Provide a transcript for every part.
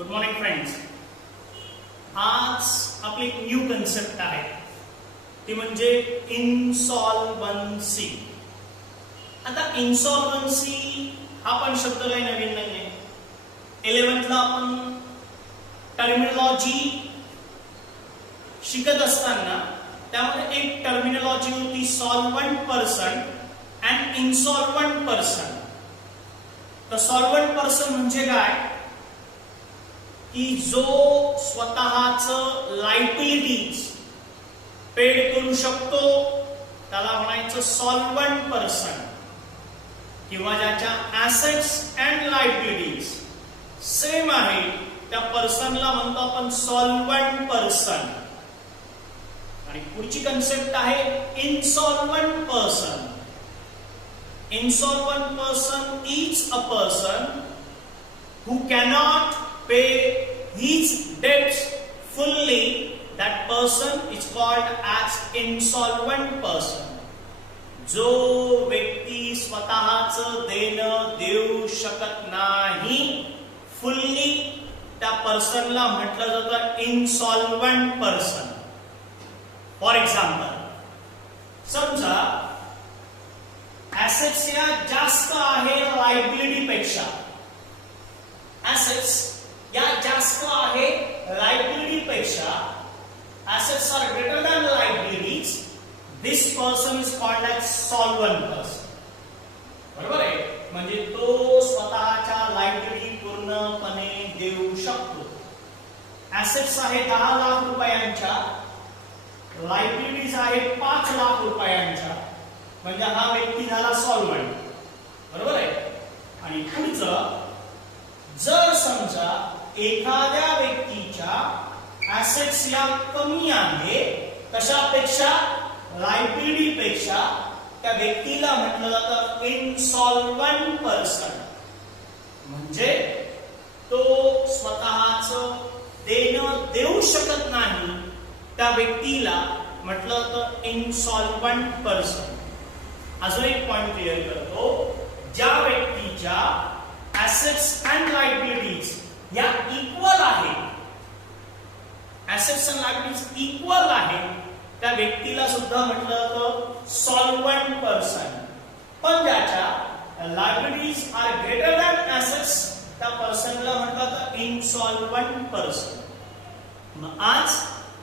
Good morning friends. आज आपली एक न्यू कन्सेप्ट आहे ती म्हणजे इन्सॉल्वन्सी. आता इन्सॉल्वन्सी हा पण शब्द काही नवीन नाहीये. 11th ला आपण टर्मिनॉलॉजी शिकत असताना त्यामध्ये एक टर्मिनॉलॉजी होती सॉल्वंट पर्सन अँड इन्सॉल्वंट पर्सन. तर सॉल्वंट पर्सन म्हणजे काय की जो स्वतःच लायबिलिटीज पेड करू शकतो त्याला म्हणायचं सॉल्वंट पर्सन, किंवा ज्याच्या ऍसेट्स अँड लायबिलिटीज सेम आहे त्या पर्सनला म्हणतो आपण सॉल्वंट पर्सन. आणि पुढची कन्सेप्ट आहे insolvent person. Insolvent person is a person who cannot pay his debts fully. That person is called as insolvent person. जो व्यक्ती स्वतःच देणं देऊ शकत नाही फुल्ली त्या पर्सनला म्हटलं जातं इन्सॉल्वंट पर्सन. फॉर एक्झाम्पल, समजा ऍसेट्स या जास्त आहे लायबिलिटी पेक्षा. ऍसेट्स या जास्त आहे लायबिलिटी पेक्षा. Assets are greater than liabilities. This person is called as solvent person. बरोबर आहे. म्हणजे तो स्वतःच्या लायबिलिटी पूर्णपणे देऊ शकतो. ऍसेट्स आहे 10 लाख रुपयांच्या, लायबिलिटीज आहे 5 लाख रुपयांच्या. म्हणजे हा व्यक्ती झाला सॉल्वंट. बरोबर आहे. आणि पुढचं, जर समजा एखाद्या व्यक्तीच्या ऍसेट्स या कमी आहे कशापेक्षा, लायबिलिटी पेक्षा, त्या व्यक्तीला म्हटलं जातं इन्सॉल्वंट पर्सन. म्हणजे तो स्वतःच देणं देऊ शकत नाही त्या व्यक्तीला म्हटलं जातं इन्सॉल्वंट पर्सन. अजून एक पॉइंट क्लिअर करतो. ज्या व्यक्तीच्या ऍसेट्स अँड लायबिलिटीज या इक्वल आहे, ऍसेट्स अँड लायबिलिटीज इक्वल आहे, त्या व्यक्तीला सुद्धा म्हटलं जातं सॉल्वंट पर्सन. पण ज्याच्या liabilities are greater than assets त्या पर्सनला म्हटलं जातं इन्सॉल्वंट पर्सन. मग आज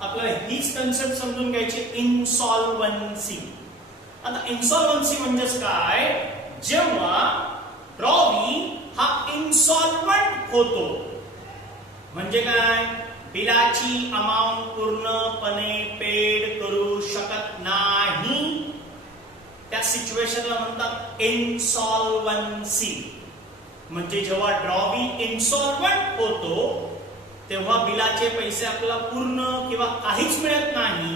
आपल्याला हीच कन्सेप्ट समजून घ्यायची, इन्सॉल्वन्सी. आता इन्सॉल्वन्सी म्हणजेच काय, जेव्हा रॉबी हा इन्सॉल्वंट होतो. म्हणजे काय, बिलाची अमाउंट पूर्णपणे पेड करू शकत नाही, त्या सिच्युएशनला म्हणतात इन्सॉल्वन्सी. म्हणजे जेव्हा रॉबी इन्सॉल्वंट होतो तेव्हा बिलाचे पैसे आपल्याला पूर्ण किंवा काहीच मिळत नाही,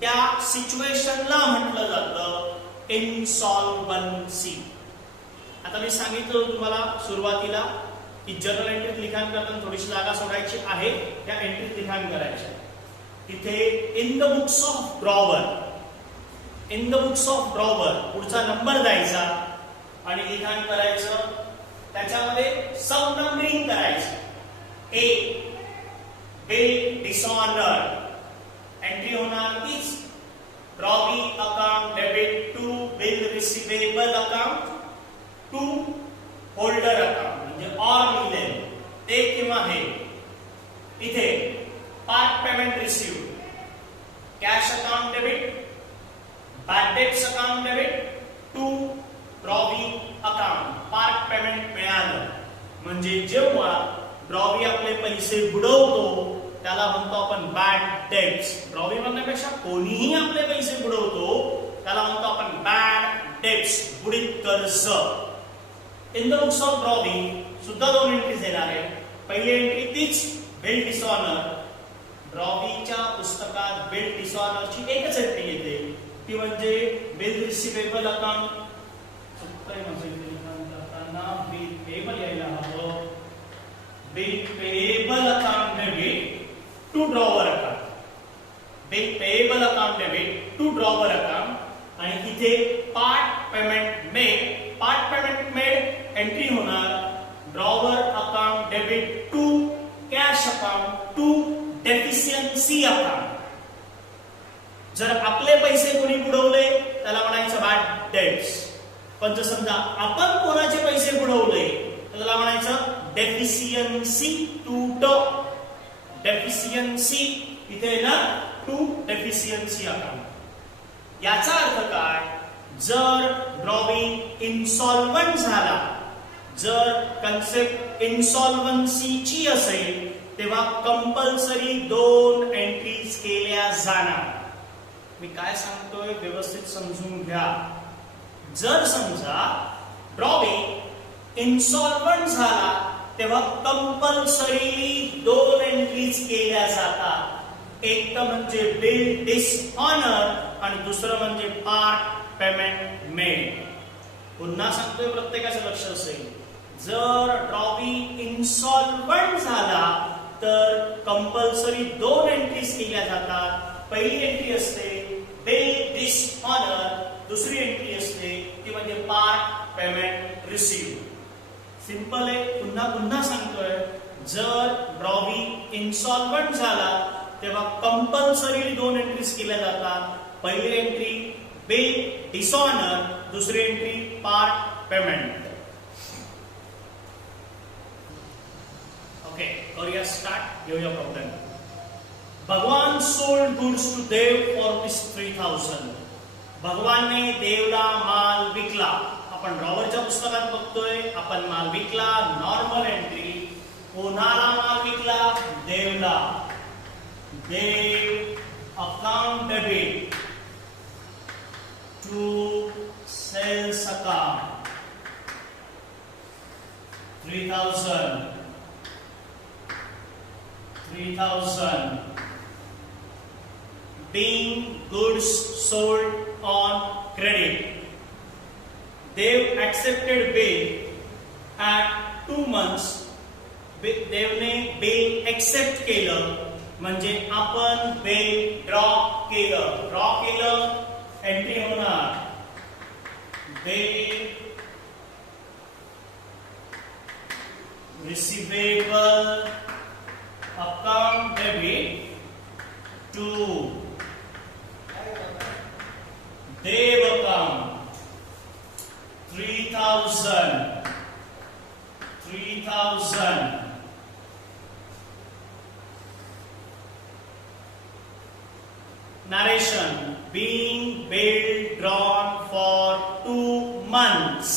त्या सिच्युएशनला म्हटलं जातं इन्सॉल्वन्सी. आता मी सांगितलं तुम्हाला सुरुवातीला की जर्नल एंट्रीत लिखाण करताना थोडीशी जागा सोडायची आहे, त्या एंट्रीत लिखाण करायचं. तिथे in the books of drawer, in the books of drawer पुढचा नंबर द्यायचा आणि लिखाण करायचं. त्याच्यामध्ये सब नंबरिंग करायचं. ए बिल डिसऑनर, एंट्री होणार तीच. Robbie account debit to bill receivable account to holder account, म्हणजे ऑर लिहिले ते किंवा हे. इथे part payment receive, cash account debit, bad debts account debit to Robbie account. Part payment मिळालं म्हणजे जेव्हा रॉबी आपले पैसे बुडवतो त्याला म्हणतो आपण बॅड डेट्स. रॉबी म्हणण्यापेक्षा कोणीही आपले पैसे बुडवतो त्याला म्हणतो आपण बॅड डेट्स, बुडीत कर्ज. In the books of Robbie सुद्धा 2 एंट्रीज येणार आहे. पहिली एंट्री तीच, बिल डिसऑनर. रॉबीच्या पुस्तकात बिल डिसऑनरची एकच एंट्री येते, ती म्हणजे bill receivable account. Bill payable यायला हवं. Bill payable account debit to drawer account. Bill payable account debit to drawer account. आणि इथे part payment made, part payment made entry होणार drawer account debit to cash account to deficiency account. जर आपले पैसे कोणी बुडवले त्याला म्हणायचं बॅड डेट्स. पण जर समजा आपण कोणाचे पैसे बुडवले त्याला म्हणायचं डेफिशियन्सी टू द डेफिशियन्सी. इथे ना टू डेफिशियन्सी अकाउंट. याचा अर्थ काय? जर ड्रॉविंग इन्सॉल्वंट झाला, जर कन्सेप्ट इन्सॉल्वन्सीची असेल तेव्हा कंपल्सरी 2 एंट्रीज केल्या जाणार. मी काय सांगतोय व्यवस्थित समजून घ्या. जर समजा ड्रॉविंग इन्सॉल्वंट झाला तेव्हा कंपल्सरी 2 एंट्रीज केल्या जातात. एक तर म्हणजे बिल डिसऑनर आणि दुसरं म्हणजे पार्ट पेमेंट मेड. पुन्हा सांगतोय, प्रत्येकाचं लक्ष असेल. जर ड्रॉविंग इन्सॉल्वंट झाला तर कंपल्सरी 2 एंट्रीज केल्या जातात. पहिली एंट्री असते बिल डिसऑनर, दुसरी एंट्री असते ती म्हणजे पार्ट पेमेंट रिसीव्ह. सिंपल आहे. पुन्हा पुन्हा सांगतोय, जर ड्रॉविंग इन्सॉल्वंट झाला तेव्हा कंपल्सरी 2 एंट्रीज केल्या जातात. पहिली एंट्री बिल डिसऑनर, दुसरी एंट्री पार्ट पेमेंट. ओके, करूया स्टार्ट. घेऊया problem. Bhagwan sold goods to Dev for 3000. भगवानने देवला माल विकला. आपण ड्रॉवरच्या पुस्तकात बघतोय, आपण माल विकला. Normal entry. कोणाला माल विकला? देवला. Dev account debit to sales account 3000. Being goods sold on credit. Dev accepted bill at 2 months. देवने बिल एक्सेप्ट केलं म्हणजे आपण बिल ड्रॉ केलं. ड्रॉ केलं एंट्री होणार bill receivable account debit to Dev account 3000. Narration. Being bill drawn for 2 months.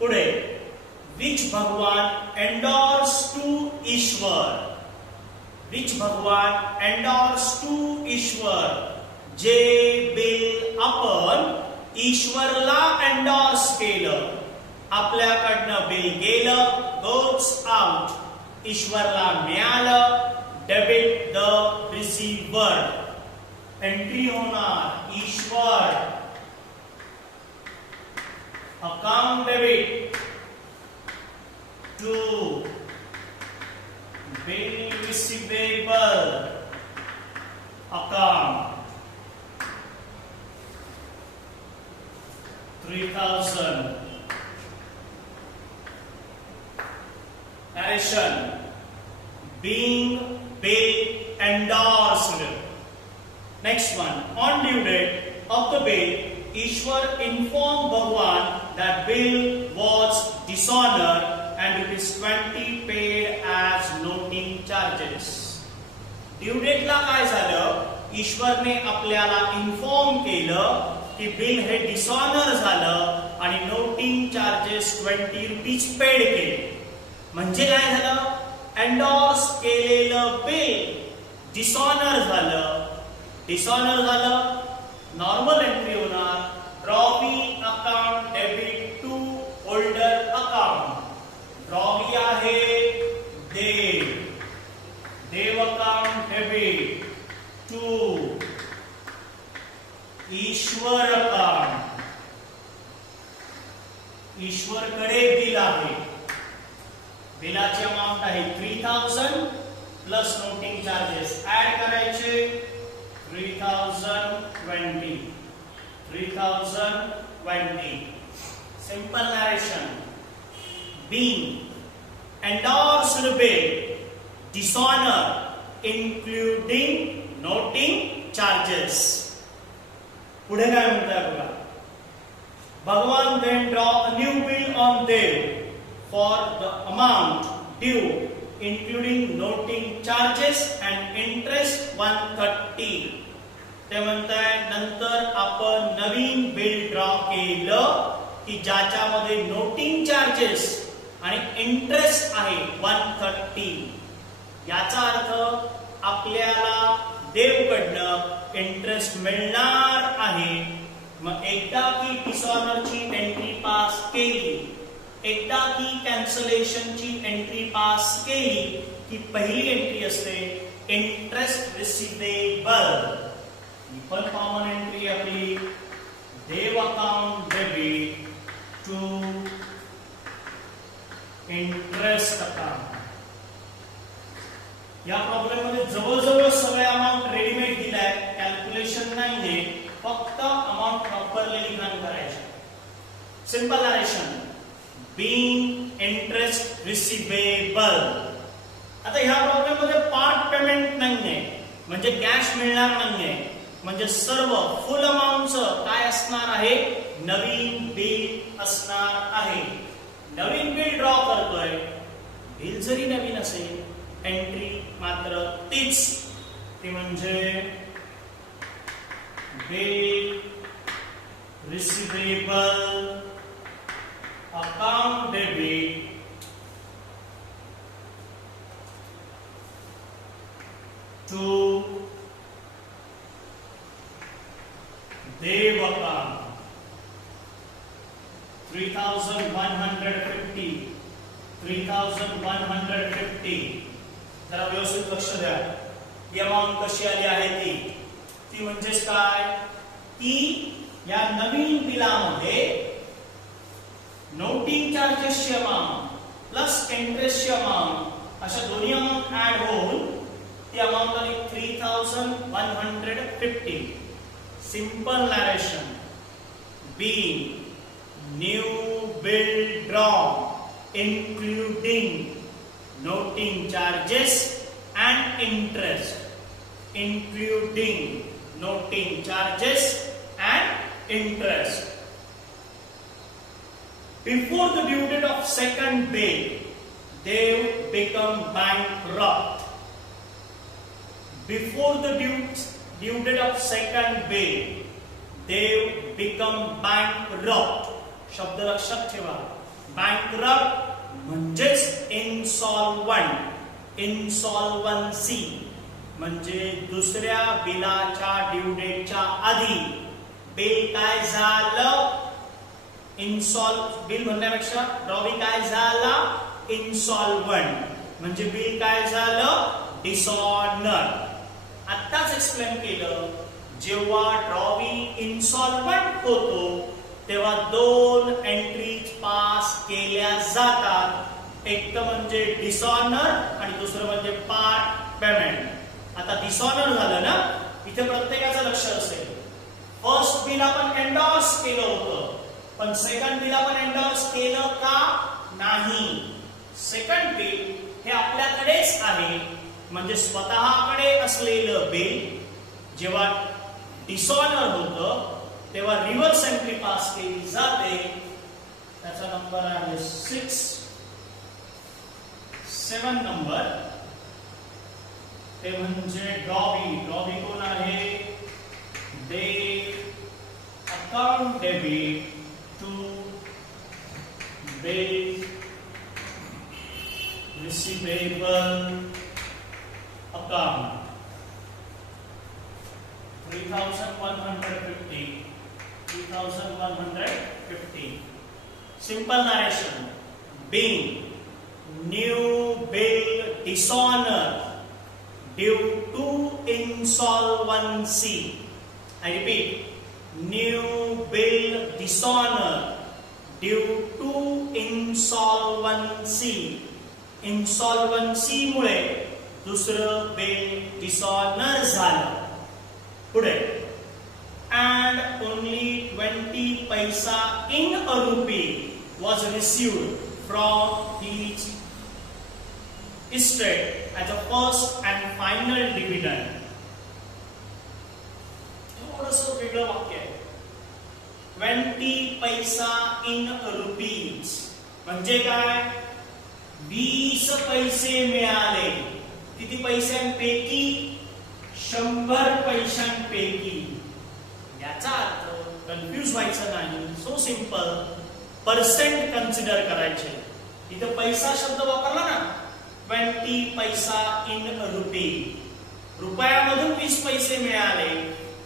पुढे which भगवान endorsed to Ishwar. which भगवान endorsed to ईश्वर. जे बिल आपण ईश्वरला एंडॉर्स केलं. आपल्याकडनं बिल गेलं, गोज आउट, ईश्वरला मिळालं, डेबिट द रिसीवर. एंट्री होणार Ishwar account debit to bill receivable account 3000. Narration. Being bill endorsed. Next one. On due date of the bill, Ishwar informed Bhagwan that bill was dishonor and ₹20 paid as noting charges. Due date ला काय झालं? ईश्वरने आपल्याला inform केलं की bill हे dishonour झालं आणि noting charges ₹20 paid केले. म्हणजे काय झालं? एंडॉर्स केलेलं बिल डिसऑनर झालं. डिसऑनर झालं, नॉर्मल एंट्री होणार drawee account debit to holder account. Drawee आहे Dev, Dev account debit to Ishwar account. ईश्वरकडे बिल आहे. बिलाची अमाउंट आहे 3000 प्लस नोटिंग चार्जेस ऍड करायचे 3020. Simple narration. Being endorsed bill dishonor, including noting charges. पुढे काय म्हणताय बघा. Bhagavan then draw a new bill on Dev for the amount due, including noting charges and interest 130. ते म्हणताय नंतर आपण नवीन बिल ड्रॉ केलं की ज्याच्यामध्ये नोटिंग चार्जेस आणि इंटरेस्ट आहे 130. याचा अर्थ आपल्याला देवकडनं इंटरेस्ट मिळणार आहे. मग एकदा की डिसऑनरची एंट्री पास केली, एकदा की कॅन्सलेशनची एंट्री पास केली की पहिली एंट्री असते इंटरेस्ट रिसिवेबल. ही पण कॉमन एंट्री आपली. देव account debit to interest account. या प्रॉब्लेम मध्ये जवळजवळ सगळे अमाउंट रेडीमेड दिलाय, कॅल्क्युलेशन नाहीये, फक्त अमाउंट प्रॉपरली लिखाण करायचे. Simple narration. Being interest receivable. आता ह्या प्रॉब्लेम मध्ये पार्ट पेमेंट नाहीये, म्हणजे कॅश मिळणार नाहीये, म्हणजे सर्व फुल अमाउंटचं काय असणार आहे, नवीन बिल असणार आहे. नवीन बिल ड्रॉ करतोय, बिल जरी नवीन असेल एंट्री मात्र तीच, ती म्हणजे bill receivable account debit to Dev account 3150. 3150. जरा व्यवस्थित लक्ष द्या. ही अमाउंट कशी आली आहे ती म्हणजेच काय की या नवीन बिलामध्ये नोटिंग चार्जेसची अमाउंट प्लस इंटरेस्टची अमाउंट अशा दोन्ही अमाउंट ऍड होऊन ती अमाउंट आली 3150. Simple narration. Be new bill draw including noting charges and interest. Including noting charges and interest. Before the due date of second bill, they become bankrupt. Before the due date of second bill, they become bankrupt. शब्द लक्षात ठेवा. bankrupt म्हणजेच insolvent. insolvency म्हणजे दुसऱ्या बिलाच्या due डेटच्या आधी bill काय झालं, बिल म्हणण्यापेक्षा ड्रॉवी काय झाला, इन्सॉल्वंट म्हणजे बिल काय झालं, डिसऑनर. आत्ताच एक्सप्लेन केलं, जेव्हा ड्रॉवी इन्सॉल्वंट होतो तेव्हा दोन एंट्रीज पास केल्या जातात. एक तर म्हणजे डिसऑनर आणि दुसरं म्हणजे पार्ट पेमेंट. आता डिसऑनर झालं ना, इथे प्रत्येकाचं लक्ष असेल. फर्स्ट बिल आपण एंडॉर्स केलं होतं, पण सेकंड बिल आपण एंडॉर्स केलं का नाही. सेकंड बिल हे आपल्याकडेच आहे, म्हणजे स्वतःकडे असलेलं बिल जेव्हा डिसऑनर होतं तेव्हा रिव्हर्स एंट्री पास केली जाते. त्याचा नंबर आहे 7 नंबर. ते म्हणजे ड्रॉवी. ड्रॉवी कोण आहे, the account debit to bill receivable account 3150. 3150. Simple narration. Being new bill dishonor due to insolvency. I repeat, new bill dishonor due to insolvency. Insolvency मुळे दुसरं बिल डिसऑनर झालं. पुढे and only 20 paisa in a rupee was received from each estate as a first and final dividend. थोडंसं वेगळं वाक्य आहे. 20 पैसा in rupees म्हणजे काय? 20 पैसे मिळाले. किती पैशांपैकी? 100 पैशांपैकी. याचा अर्थ कन्फ्यूज व्हायचं नाही. So simple. पर्सेंट कन्सिडर करायचे. इथं पैसा शब्द वापरला ना, 20 पैसा इन रुपी. रुपयामधून 20 पैसे मिळाले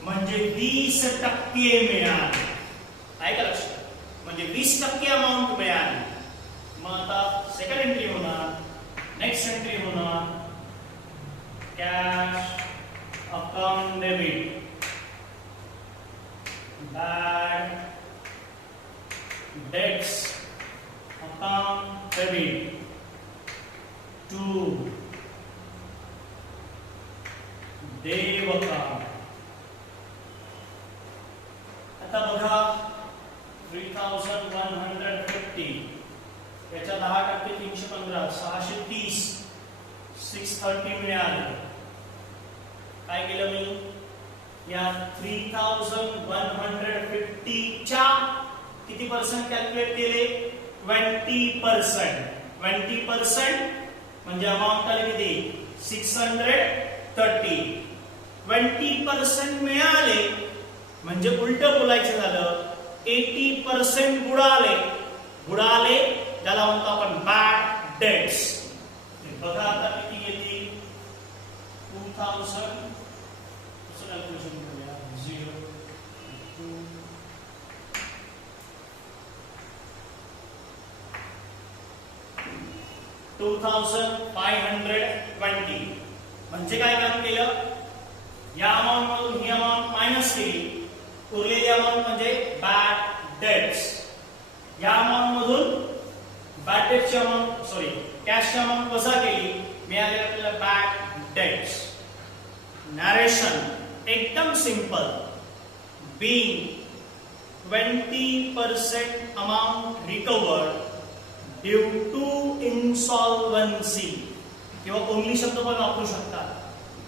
म्हणजे 20% मिळाले. आहे का लक्षात? म्हणजे 20% अमाऊंट मिळाली. मग आता सेकंड एंट्री होणार. नेक्स्ट एंट्री होणार cash account debit. Bad debts account debit. 2 देव account. आता बघा 3150 याच्या 10% 315 630 630 मिळाले. काय केलं मी? या 3150 च्या किती पर्सेंट कॅल्क्युलेट केले? 20%. 20% म्हणजे अमाउंट आली किती? 630. 20% मिळाले म्हणजे उलट बोलायचं झालं 80% बुडाले. बुडाले ज्याला म्हणतो आपण बॅड डेट्स. बघा आता किती गेली? 2000 calculation करूया. 0 2 2520 म्हणजे काय काम केलं? या अमाउंट मधून ही अमाउंट मायनस केली. उरलेली अमाउंट म्हणजे बॅड डेट्स. या अमाउंट मधून बॅड डेट्सची अमाउंट कॅशची अमाउंट वजा केली. मिळाले आपल्याला बॅड डेट्स. नरेशन एकदम simple. being 20% amount recovered due to insolvency किंवा only शब्द पण वापरू शकता.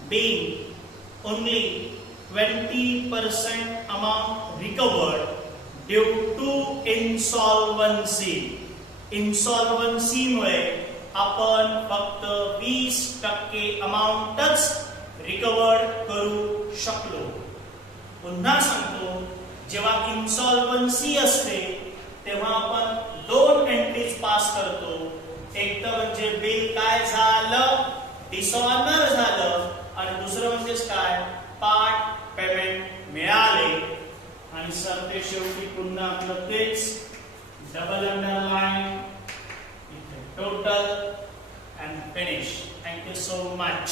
being only 20% amount recovered due to insolvency. insolvency मुळे आपण फक्त 20% अमाउंटच रिकव्हर करू शकलो. पुन्हा सांगतो, जेव्हा इन्सॉल्वन्सी असते तेव्हा आपण 2 एंट्रीज पास करतो. एक तर म्हणजे बिल काय झालं? डिसऑनर झालं. आणि दुसरं म्हणजे काय? पार्ट पेमेंट मिळाले. आणि सर ते शेवटी पुन्हा आपलं तेच double underline total and finish. Thank you so much.